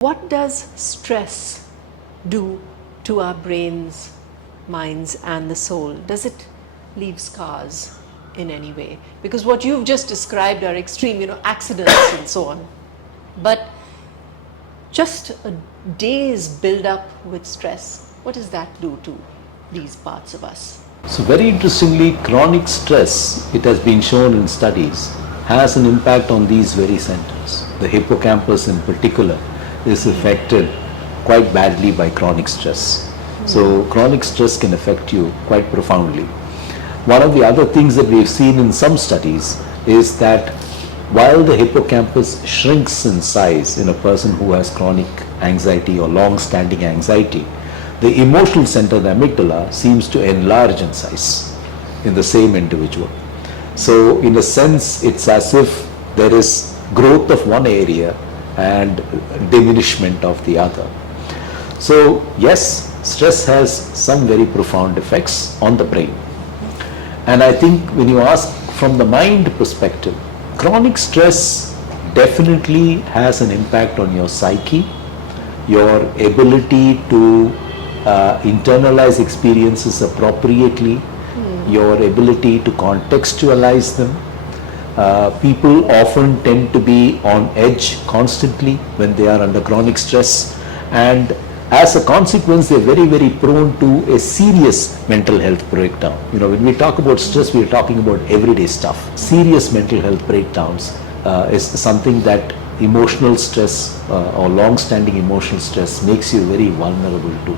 What does stress do to our brains, minds, and the soul? Does it leave scars in any way? Because what you've just described are extreme, accidents and so on. But just a day's build up with stress, what does that do to these parts of us? So very interestingly, chronic stress, it has been shown in studies, has an impact on these very centers. The hippocampus in particular is affected quite badly by chronic stress. So chronic stress can affect you quite profoundly. One of the other things that we've seen in some studies is that while the hippocampus shrinks in size in a person who has chronic anxiety or long-standing anxiety, the emotional center, the amygdala, seems to enlarge in size in the same individual. So in a sense, it's as if there is growth of one area and diminishment of the other. So yes, stress has some very profound effects on the brain. And I think when you ask from the mind perspective, chronic stress definitely has an impact on your psyche, your ability to internalize experiences appropriately, your ability to contextualize them. People often tend to be on edge constantly when they are under chronic stress, and as a consequence they're very, very prone to a serious mental health breakdown. When we talk about stress, we're talking about everyday stuff. Serious mental health breakdowns is something that emotional stress or long-standing emotional stress makes you very vulnerable to.